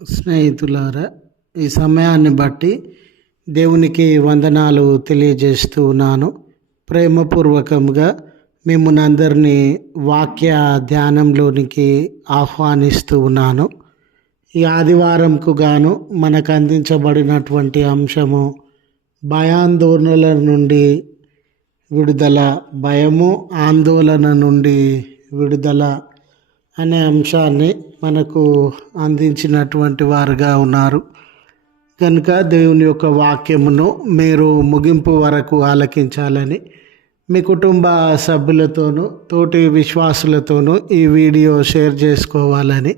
స్నేహితులారా, ఈ సమయాన్ని బట్టి దేవునికి వందనాలు తెలియజేస్తూ ఉన్నాను. ప్రేమపూర్వకంగా మిమ్మల్ని అందరినీ వాక్య ధ్యానంలోనికి ఆహ్వానిస్తూ ఉన్నాను. ఈ ఆదివారంకు గాను మనకు అందించబడినటువంటి అంశము భయాందోళనల నుండి విడుదల, భయము ఆందోళన నుండి విడుదల అనే అంశాన్ని మనకు అందించినటువంటి వారుగా ఉన్నారు. కనుక దేవుని యొక్క వాక్యమును మీరు ముగింపు వరకు ఆలకించాలని మీ కుటుంబ సభ్యులతోనూ తోటి విశ్వాసులతోనూ ఈ వీడియో షేర్ చేసుకోవాలని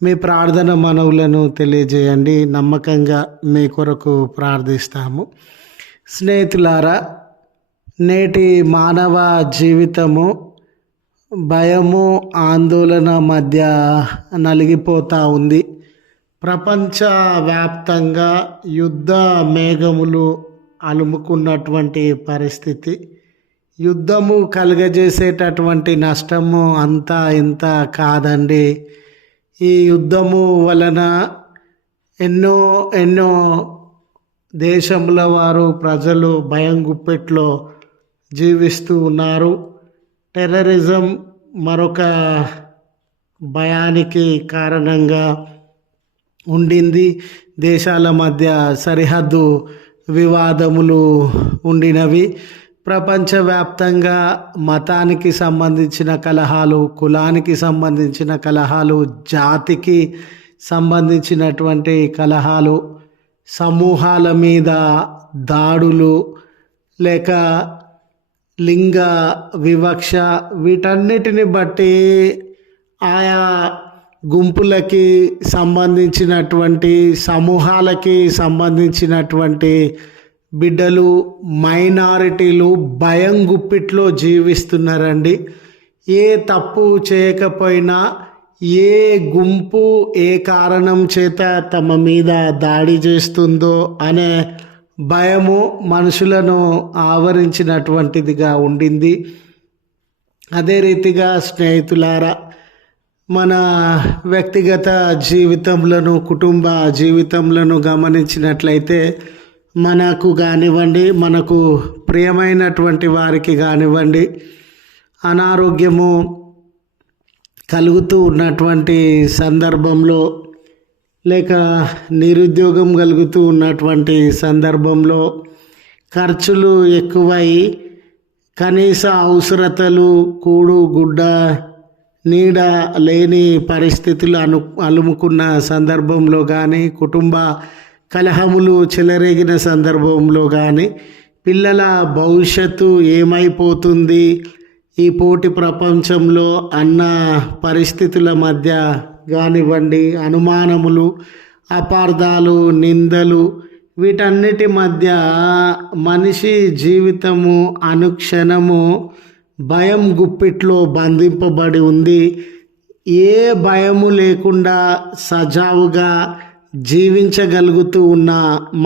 మీ ప్రార్థన మనవులను తెలియజేయండి. నమ్మకంగా మీ కొరకు ప్రార్థిస్తాము. స్నేహితులారా, నేటి మానవ జీవితము భయము ఆందోళన మధ్య నలిగిపోతూ ఉంది. ప్రపంచవ్యాప్తంగా యుద్ధ మేఘములు అలుముకున్నటువంటి పరిస్థితి. యుద్ధము కలుగజేసేటటువంటి నష్టము అంతా ఇంత కాదండి. ఈ యుద్ధము వలన ఎన్నో ఎన్నో దేశముల వారు ప్రజలు భయం గుప్పెట్లో జీవిస్తూ ఉన్నారు. టెర్రరిజం మరొక భయానికి కారణంగా ఉండింది. దేశాల మధ్య సరిహద్దు వివాదములు ఉండినవి. ప్రపంచవ్యాప్తంగా మతానికి సంబంధించిన కలహాలు, కులానికి సంబంధించిన కలహాలు, జాతికి సంబంధించినటువంటి కలహాలు, సమూహాల మీద దాడులు, లేక లింగ వివక్ష, వీటన్నిటిని బట్టి ఆయా గుంపులకి సంబంధించినటువంటి సమూహాలకి సంబంధించినటువంటి బిడ్డలు, మైనారిటీలు భయం గుప్పిట్లో జీవిస్తున్నారండి. ఏ తప్పు చేయకపోయినా ఏ గుంపు ఏ కారణం చేత తమ మీద దాడి చేస్తుందో అనే భయము మనుషులను ఆవరించినటువంటిదిగా ఉండింది. అదే రీతిగా స్నేహితులారా, మన వ్యక్తిగత జీవితంలో, కుటుంబ జీవితంలో గమనించినట్లయితే మనకు కానివ్వండి, మనకు ప్రియమైనటువంటి వారికి కానివ్వండి, అనారోగ్యము కలుగుతూ ఉన్నటువంటి సందర్భంలో, లేక నిరుద్యోగం కలుగుతూ ఉన్నటువంటి సందర్భంలో, ఖర్చులు ఎక్కువై కనీస అవసరతలు, కూడు గుడ్డ నీడ లేని పరిస్థితులు అలుముకున్న సందర్భంలో కానీ, కుటుంబ కలహములు చెలరేగిన సందర్భంలో కానీ, పిల్లల భవిష్యత్తు ఏమైపోతుంది ఈ పోటీ ప్రపంచంలో అన్న పరిస్థితుల మధ్య కానివ్వండి, అనుమానములు, అపార్థాలు, నిందలు, వీటన్నిటి మధ్య మనిషి జీవితము అనుక్షణము భయం గుప్పిట్లో బంధింపబడి ఉంది. ఏ భయము లేకుండా సజావుగా జీవించగలుగుతూ ఉన్న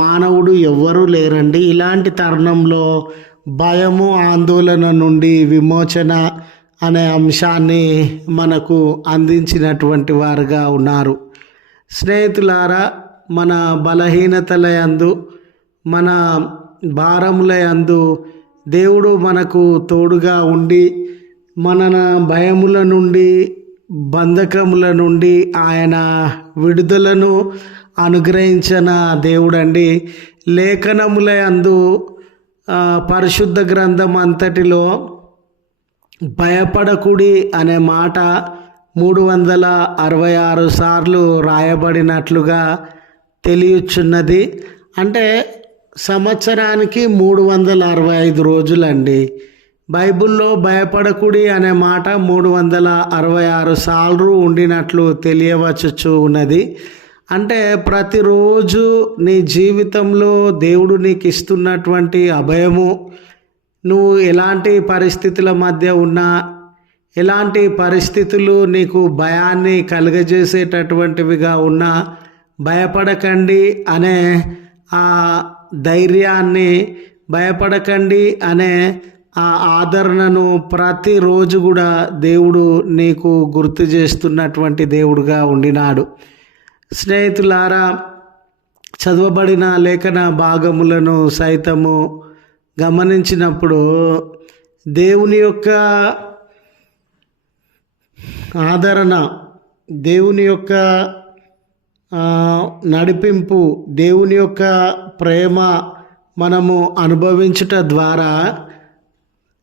మానవుడు ఎవ్వరూ లేరండి. ఇలాంటి తరుణంలో భయము ఆందోళన నుండి విమోచన అనే అంశాన్ని మనకు అందించినటువంటి వారుగా ఉన్నారు. స్నేహితులారా, మన బలహీనతల యందు, మన భారముల యందు దేవుడు మనకు తోడుగా ఉండి మన భయముల నుండి, బంధకముల నుండి ఆయన విడుదలను అనుగ్రహించిన దేవుడండి. లేఖనముల యందు, పరిశుద్ధ గ్రంథం అంతటిలో భయపడకుడి అనే మాట 366 సార్లు రాయబడినట్లుగా తెలియచున్నది. అంటే సంవత్సరానికి 365 రోజులండి. బైబిల్లో భయపడకుడి అనే మాట 366 సార్లు ఉండినట్లు తెలియవచ్చు ఉన్నది. అంటే ప్రతిరోజు నీ జీవితంలో దేవుడు నీకు ఇస్తున్నటువంటి అభయము, నువ్వు ఎలాంటి పరిస్థితుల మధ్య ఉన్నా, ఎలాంటి పరిస్థితులు నీకు భయాన్ని కలుగజేసేటటువంటివిగా ఉన్నా, భయపడకండి అనే ఆ ధైర్యాన్ని, భయపడకండి అనే ఆ ఆదరణను ప్రతిరోజు కూడా దేవుడు నీకు గుర్తు చేస్తున్నటువంటి దేవుడుగా ఉండినాడు. స్నేహితులారా, చదవబడిన లేఖన భాగములను సైతము గమనించినప్పుడు దేవుని యొక్క ఆదరణ, దేవుని యొక్క నడిపింపు, దేవుని యొక్క ప్రేమ మనము అనుభవించుట ద్వారా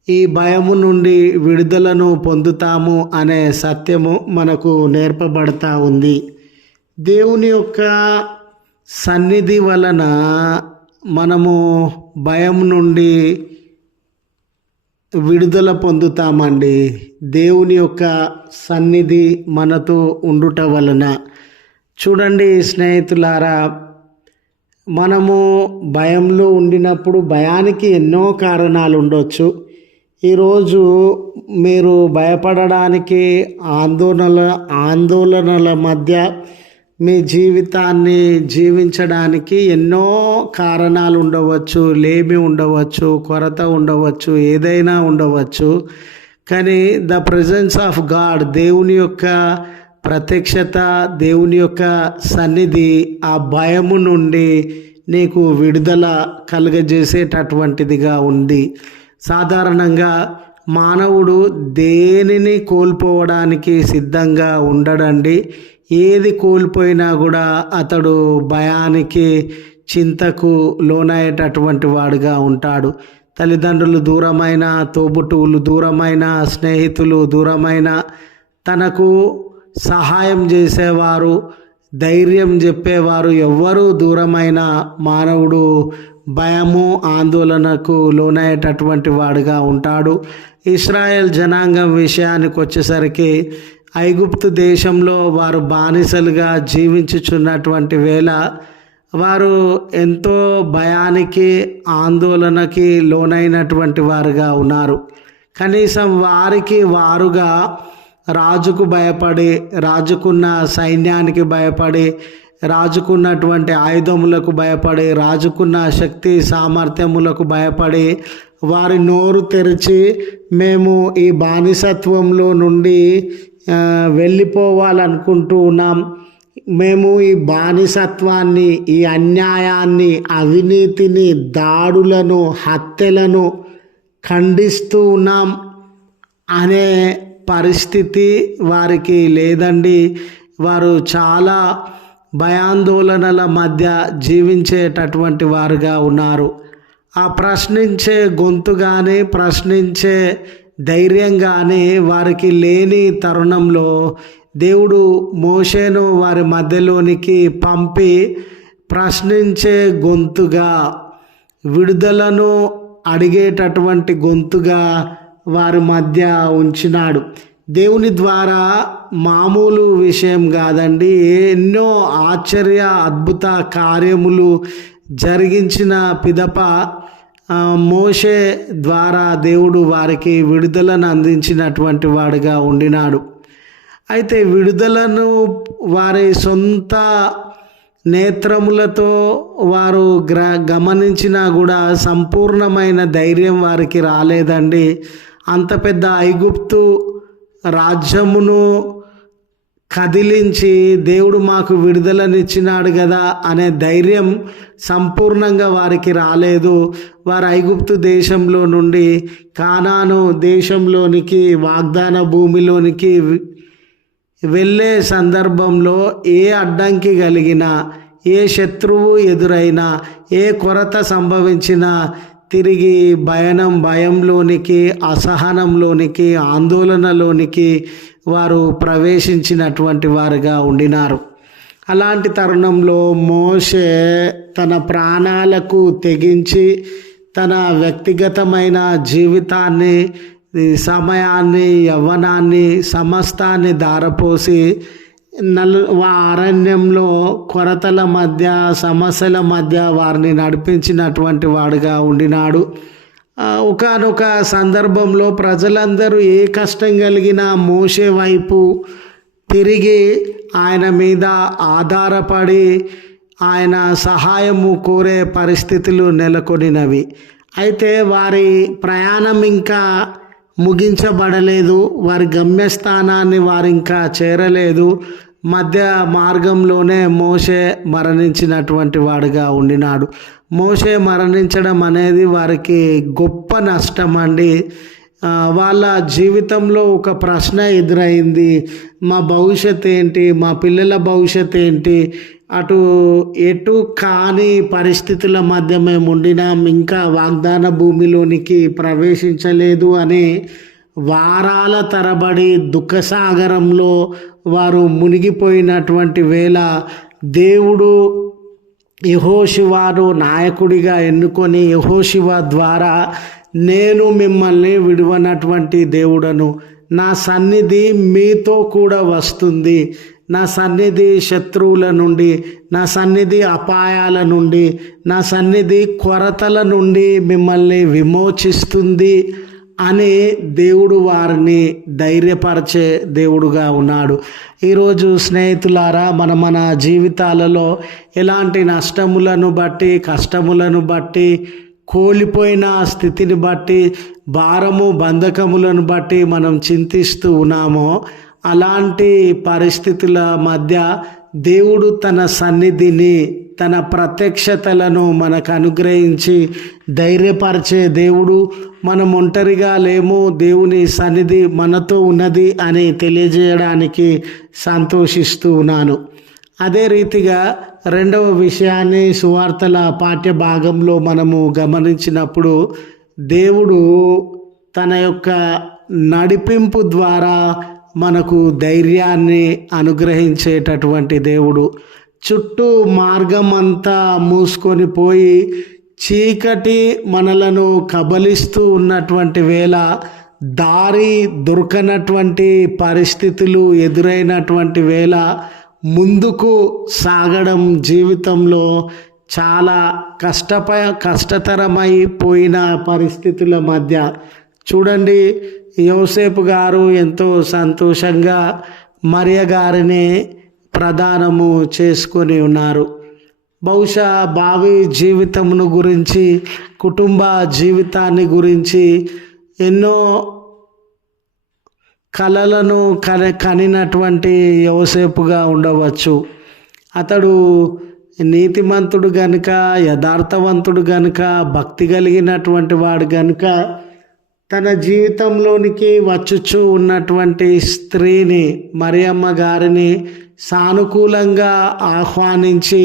ఈ భయము నుండి విడుదలను పొందుతాము అనే సత్యము మనకు నేర్పబడతా ఉంది. దేవుని యొక్క సన్నిధి వలన మనము భయం నుండి విడుదల పొందుతామండి. దేవుని యొక్క సన్నిధి మనతో ఉండుట వలన. చూడండి స్నేహితులారా, మనము భయంలో ఉండినప్పుడు భయానికి ఎన్నో కారణాలు ఉండొచ్చు. ఈరోజు మీరు భయపడడానికి ఆందోళనల మధ్య మీ జీవితాన్ని జీవించడానికి ఎన్నో కారణాలు ఉండవచ్చు. లేమి ఉండవచ్చు, కొరత ఉండవచ్చు, ఏదైనా ఉండవచ్చు. కానీ ద ప్రెజెన్స్ ఆఫ్ గాడ్, దేవుని యొక్క ప్రత్యక్షత, దేవుని యొక్క సన్నిధి ఆ భయము నుండి నీకు విడుదల కలుగజేసేటటువంటిదిగా ఉంది. సాధారణంగా మానవుడు దేనిని కోల్పోవడానికి సిద్ధంగా ఉండడండి. ఏది కోల్పోయినా కూడా అతడు భయానికి, చింతకు లోనయ్యేటటువంటి వాడుగా ఉంటాడు. తల్లిదండ్రులు దూరమైన, తోబుట్టువులు దూరమైన, స్నేహితులు దూరమైన, తనకు సహాయం చేసేవారు, ధైర్యం చెప్పేవారు ఎవ్వరూ దూరమైన మానవుడు భయము, ఆందోళనకు లోనయ్యేటటువంటి వాడుగా ఉంటాడు. ఇశ్రాయేల్ జనాంగం విషయానికి వచ్చేసరికి ఐగుప్తు దేశంలో వారు బానిసలుగా జీవించుచున్నటువంటి వేళ వారు ఎంతో భయానికి, ఆందోళనకి లోనైనటువంటి వారుగా ఉన్నారు. కనీసం వారికి వారుగా రాజుకు భయపడి, రాజుకున్న సైన్యానికి భయపడి, రాజుకున్నటువంటి ఆయుధములకు భయపడి, రాజుకున్న శక్తి సామర్థ్యములకు భయపడి వారి నోరు తెరిచి మేము ఈ బానిసత్వంలో నుండి వెళ్ళిపోవాలనుకుంటూ ఉన్నాం, మేము ఈ బానిసత్వాన్ని, ఈ అన్యాయాన్ని, అవినీతిని, దాడులను, హత్యలను ఖండిస్తూ ఉన్నాం అనే పరిస్థితి వారికి లేదండి. వారు చాలా భయాందోళనల మధ్య జీవించేటటువంటి వారుగా ఉన్నారు. ఆ ప్రశ్నించే గొంతు కానీ, ప్రశ్నించే ధైర్యం కానీ వారికి లేని తరుణంలో దేవుడు మోషేను వారి మధ్యలోనికి పంపి ప్రశ్నించే గొంతుగా, విడుదలను అడిగేటటువంటి గొంతుగా వారి మధ్య ఉంచినాడు. దేవుని ద్వారా మామూలు విషయం కాదండి, ఎన్నో ఆశ్చర్య అద్భుత కార్యములు జరిగించిన పిదప మోషే ద్వారా దేవుడు వారికి విడుదలను అందించినటువంటి వాడుగా ఉండినాడు. అయితే విడుదలను వారి సొంత నేత్రములతో వారు గమనించినా కూడా సంపూర్ణమైన ధైర్యం వారికి రాలేదండి. అంత పెద్ద ఐగుప్తు రాజ్యమును కదిలించి దేవుడు మాకు విడుదలనిచ్చినాడు కదా అనే ధైర్యం సంపూర్ణంగా వారికి రాలేదు. వారు ఐగుప్తు దేశంలో నుండి కానాను దేశంలోనికి, వాగ్దాన భూమిలోనికి వెళ్ళే సందర్భంలో ఏ అడ్డంకి కలిగినా, ఏ శత్రువు ఎదురైనా, ఏ కొరత సంభవించినా తిరిగి భయంలోనికి, అసహనంలోనికి, ఆందోళనలోనికి వారు ప్రవేశించినటువంటి వారుగా ఉండినారు. అలాంటి తరుణంలో మోషే తన ప్రాణాలకు తెగించి తన వ్యక్తిగతమైన జీవితాన్ని, సమయాన్ని, యవ్వనాన్ని, సమస్తాన్ని ధారపోసి అరణ్యంలో కొరతల మధ్య, సమస్యల మధ్య వారిని నడిపించినటువంటి వాడుగా ఉండినాడు. ఒకానొక సందర్భంలో ప్రజలందరూ ఏ కష్టం కలిగినా మోషే వైపు తిరిగి ఆయన మీద ఆధారపడి ఆయన సహాయము కోరే పరిస్థితులు నెలకొనినవి. అయితే వారి ప్రయాణం ఇంకా ముగించబడలేదు, వారి గమ్యస్థానాన్ని వారు ఇంకా చేరలేదు. మధ్య మార్గంలోనే మోషే మరణించినటువంటి వాడుగా ఉండినాడు. మోషే మరణించడం అనేది వారికి గొప్ప నష్టం అండి. వాళ్ళ జీవితంలో ఒక ప్రశ్న ఎదురైంది, మా భవిష్యత్ ఏంటి, మా పిల్లల భవిష్యత్ ఏంటి, ఎటు కాని పరిస్థితుల మధ్య మేము ఉండినాం, ఇంకా వాగ్దాన భూమిలోనికి ప్రవేశించలేదు అని వారాల తరబడి దుఃఖసాగరంలో వారు మునిగిపోయినటువంటి వేళ దేవుడు యెహోషువను నాయకుడిగా ఎన్నుకొని యెహోషువ ద్వారా నేను మిమ్మల్ని విడువనటువంటి దేవుడను, నా సన్నిధి మీతో కూడా వస్తుంది, నా సన్నిధి శత్రువుల నుండి, నా సన్నిధి అపాయాల నుండి, నా సన్నిధి కొరతల నుండి మిమ్మల్ని విమోచిస్తుంది అని దేవుడు వారిని ధైర్యపరిచే దేవుడుగా ఉన్నాడు. ఈరోజు స్నేహితులారా, మన జీవితాలలో ఎలాంటి నష్టములను బట్టి, కష్టములను బట్టి, కోల్పోయిన స్థితిని బట్టి, భారము బంధకములను బట్టి మనం చింతిస్తూ ఉన్నామో, అలాంటి పరిస్థితుల మధ్య దేవుడు తన సన్నిధిని, తన ప్రత్యక్షతలను మనకు అనుగ్రహించి ధైర్యపరిచే దేవుడు. మనం ఒంటరిగా లేము, దేవుని సన్నిధి మనతో ఉన్నది అని తెలియజేయడానికి సంతోషిస్తూ ఉన్నాను. అదే రీతిగా రెండవ విషయాన్ని సువార్తల పాఠ్య భాగంలో మనము గమనించినప్పుడు, దేవుడు తన యొక్క నడిపింపు ద్వారా మనకు ధైర్యాన్ని అనుగ్రహించేటటువంటి దేవుడు. చుట్టూ మార్గం అంతా మూసుకొని పోయి చీకటి మనలను కబలిస్తూ ఉన్నటువంటి వేళ, దారి దొరకనటువంటి పరిస్థితులు ఎదురైనటువంటి వేళ, ముందుకు సాగడం జీవితంలో చాలా కష్టతరమైపోయిన పరిస్థితుల మధ్య చూడండి, యోసేపు గారు ఎంతో సంతోషంగా మరియ గారిని ప్రదానము చేసుకొని ఉన్నారు. బహుశా భావి జీవితమును గురించి, కుటుంబ జీవితాన్ని గురించి ఎన్నో కలలను కనినటువంటి యోసేపుగా ఉండవచ్చు. అతడు నీతిమంతుడు గనుక, యథార్థవంతుడు గనుక, భక్తి కలిగినటువంటి వాడు గనుక తన జీవితంలోనికి వచ్చుచూ ఉన్నటువంటి స్త్రీని, మరియమ్మ గారిని సానుకూలంగా ఆహ్వానించి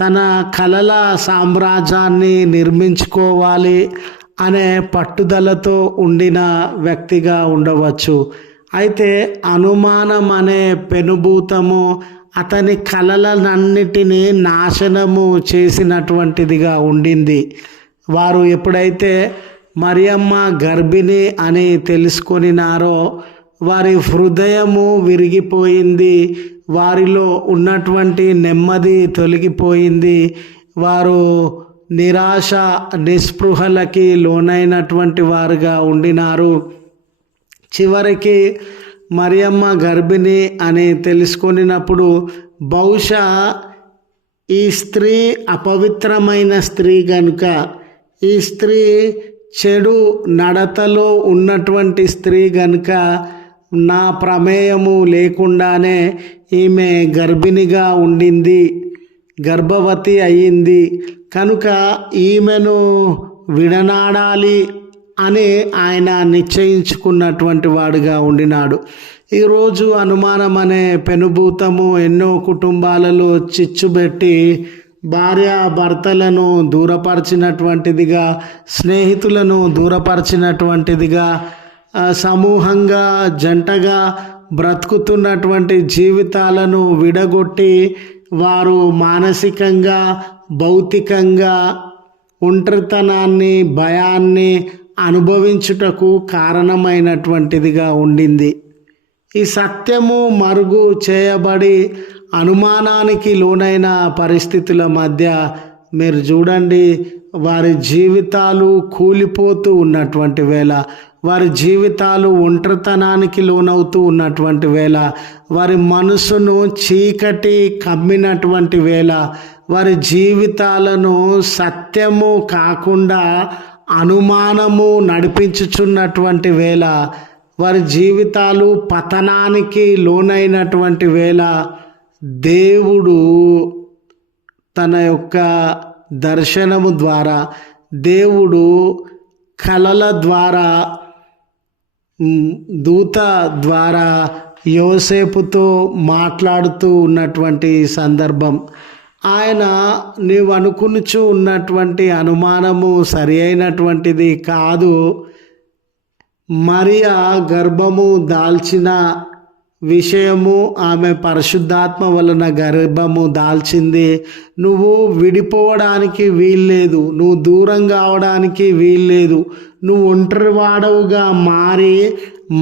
తన కలల సామ్రాజ్యాన్ని నిర్మించుకోవాలి అనే పట్టుదలతో ఉండిన వ్యక్తిగా ఉండవచ్చు. అయితే అనుమానం అనే పెనుభూతము అతని కలలనన్నిటినీ నాశనము చేసినటువంటిదిగా ఉండింది. వారు ఎప్పుడైతే మరియమ్మ గర్భిణి అని తెలుసుకొనినారో వారి హృదయము విరిగిపోయింది, వారిలో ఉన్నటువంటి నెమ్మది తొలగిపోయింది. వారు నిరాశ నిస్పృహలకి లోనైనటువంటి వారుగా ఉండినారు. చివరికి మరియమ్మ గర్భిణి అని తెలుసుకొనినప్పుడు బహుశా ఈ స్త్రీ అపవిత్రమైన స్త్రీ గనుక, ఈ స్త్రీ చెడు నడతలో ఉన్నటువంటి స్త్రీ గనుక, నా ప్రమేయము లేకుండానే ఈమె గర్భిణిగా ఉండింది, గర్భవతి అయ్యింది కనుక ఈమెను విడనాడాలి అని ఆయన నిశ్చయించుకున్నటువంటి వాడుగా ఉండినాడు. ఈరోజు అనుమానం అనే పెనుభూతము ఎన్నో కుటుంబాలలో చిచ్చుబెట్టి భార్య భర్తలను దూరపరిచినటువంటిదిగా, స్నేహితులను దూరపరిచినటువంటిదిగా, సమూహంగా జంటగా బ్రతుకుతున్నటువంటి జీవితాలను విడగొట్టి వారు మానసికంగా, భౌతికంగా ఒంటరితనాన్ని, భయాన్ని అనుభవించుటకు కారణమైనటువంటిదిగా ఉండింది. ఈ సత్యము మరుగు చేయబడి అనుమానానికి లోనైన పరిస్థితుల మధ్య మీరు చూడండి, వారి జీవితాలు కూలిపోతూ ఉన్నటువంటి వేళ, వారి జీవితాలు ఒంటరితనానికి లోనవుతూ ఉన్నటువంటి వేళ, వారి మనసును చీకటి కమ్మినటువంటి వేళ, వారి జీవితాలను సత్యము కాకుండా అనుమానము నడిపించుచున్నటువంటి వేళ, వారి జీవితాలు పతనానికి లోనైనటువంటి వేళ, దేవుడు తన యొక్క దర్శనము ద్వారా, దేవుడు కలల ద్వారా, దూత ద్వారా యోసేపుతో మాట్లాడుతూ ఉన్నటువంటి సందర్భం. ఆయన నీవు అనుకునుచు ఉన్నటువంటి అనుమానము సరి అయినటువంటిది కాదు. మరియా గర్భము దాల్చిన విషయము, ఆమె పరిశుద్ధాత్మ వలన గర్భము దాల్చింది. నువ్వు విడిపోవడానికి వీల్లేదు, నువ్వు దూరం కావడానికి వీల్లేదు. నువ్వు ఒంటరివాడవుగా మారి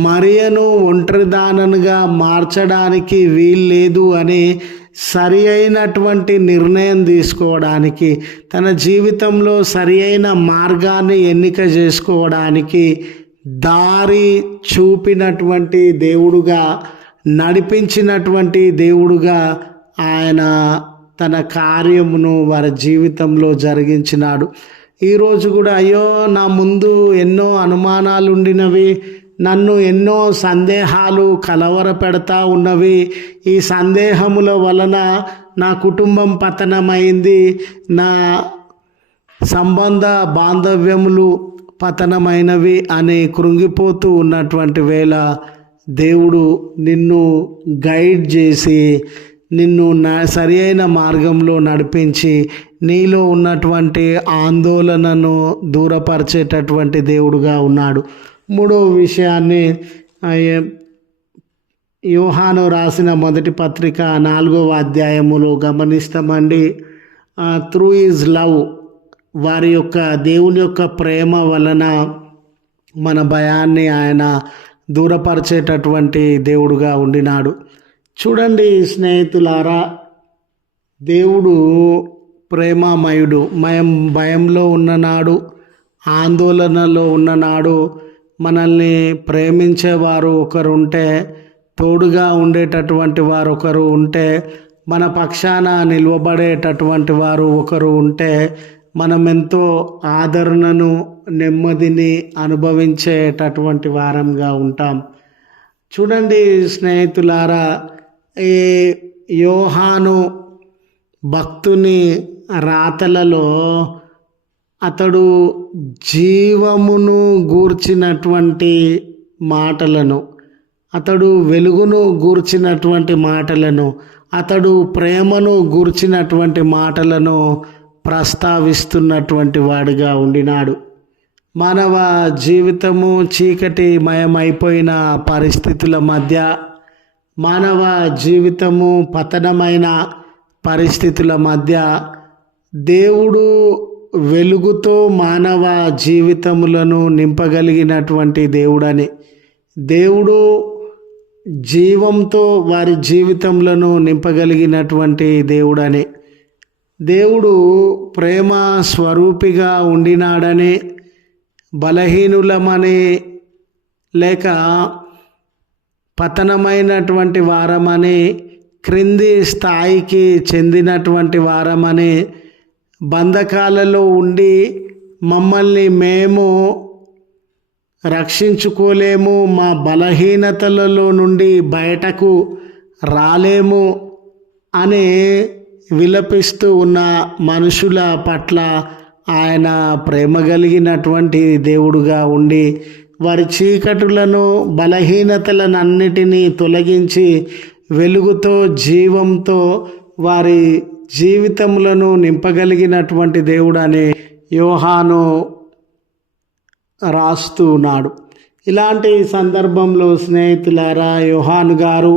మరియను ఒంటరిదాననుగా మార్చడానికి వీల్లేదు అని సరి అయినటువంటి నిర్ణయం తీసుకోవడానికి, తన జీవితంలో సరి అయిన మార్గాన్ని ఎన్నిక చేసుకోవడానికి దారి చూపినటువంటి దేవుడుగా, నడిపించినటువంటి దేవుడుగా ఆయన తన కార్యమును వారి జీవితంలో జరిగించినాడు. ఈరోజు కూడా అయ్యో నా ముందు ఎన్నో అనుమానాలు ఉండినవి, నన్ను ఎన్నో సందేహాలు కలవర పెడతా ఉన్నవి, ఈ సందేహముల వలన నా కుటుంబం పతనమైంది, నా సంబంధ బాంధవ్యములు పతనమైనవి అని కృంగిపోతూ ఉన్నటువంటి వేళ దేవుడు నిన్ను గైడ్ చేసి, నిన్ను సరి అయిన మార్గంలో నడిపించి, నీలో ఉన్నటువంటి ఆందోళనను దూరపరిచేటటువంటి దేవుడుగా ఉన్నాడు. మూడవ విషయాన్ని యోహాను రాసిన మొదటి పత్రిక 4వ అధ్యాయములో గమనిస్తామండి. త్రూ హిజ్ లవ్, వారి యొక్క దేవుని యొక్క ప్రేమ వలన మన భయాన్ని ఆయన దూరపరిచేటటువంటి దేవుడుగా ఉండినాడు. చూడండి స్నేహితులారా, దేవుడు ప్రేమామయుడు. భయంలో ఉన్ననాడు, ఆందోళనలో ఉన్ననాడు మనల్ని ప్రేమించేవారు ఒకరు ఉంటే, తోడుగా ఉండేటటువంటి వారు ఒకరు ఉంటే, మన పక్షాన నిలవబడేటటువంటి వారు ఒకరు ఉంటే మనం ఎంతో ఆదరణను, నెమ్మదిని అనుభవించేటటువంటి వారంగా ఉంటాం. చూడండి స్నేహితులారా, ఈ యోహాను భక్తుని రాతలలో అతడు జీవమును గూర్చినటువంటి మాటలను, అతడు వెలుగును గూర్చినటువంటి మాటలను, అతడు ప్రేమను గూర్చినటువంటి మాటలను ప్రస్తావిస్తున్నటువంటి వాడిగా ఉండినాడు. మానవ జీవితము చీకటిమయమైపోయిన పరిస్థితుల మధ్య, మానవ జీవితము పతనమైన పరిస్థితుల మధ్య దేవుడు వెలుగుతో మానవ జీవితములను నింపగలిగినటువంటి దేవుడని, దేవుడు జీవంతో వారి జీవితములను నింపగలిగినటువంటి దేవుడని, దేవుడు ప్రేమ స్వరూపిగా ఉండినాడని, బలహీనులమని లేక పతనమైనటువంటి వారమని, క్రింది స్థాయికి చెందినటువంటి వారమని, బంధకాలలో ఉండి మమ్మల్ని మేము రక్షించుకోలేము, మా బలహీనతలలో నుండి బయటకు రాలేము అని విలపిస్తూ ఉన్న మనుషుల పట్ల ఆయన ప్రేమ కలిగినటువంటి దేవుడుగా ఉండి వారి చీకటులను, బలహీనతలను అన్నిటినీ తొలగించి వెలుగుతో, జీవంతో వారి జీవితములను నింపగలిగినటువంటి దేవుడని యోహాను రాస్తూ ఉన్నాడు. ఇలాంటి సందర్భంలో స్నేహితులారా, యోహాను గారు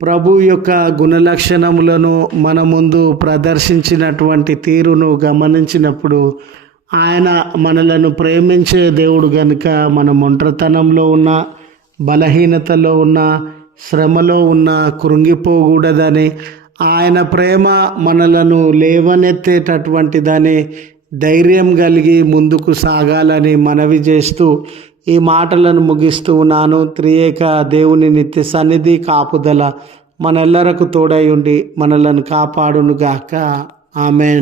ప్రభు యొక్క గుణలక్షణములను మన ముందు ప్రదర్శించినటువంటి తీరును గమనించినప్పుడు ఆయన మనలను ప్రేమించే దేవుడు గనుక మనం ఒంటరితనంలో ఉన్న, బలహీనతలో ఉన్న, శ్రమలో ఉన్న కృంగిపోకూడదని, ఆయన ప్రేమ మనలను లేవనెత్తేటటువంటిదని, ధైర్యం కలిగి ముందుకు సాగాలని మనవి చేస్తూ ఈ మాటలను ముగిస్తూ ఉన్నాను. త్రియేక దేవుని నిత్య సన్నిధి కాపుదల మనెల్లరకు తోడై ఉండి మనలను కాపాడునుగాక. ఆమెన్.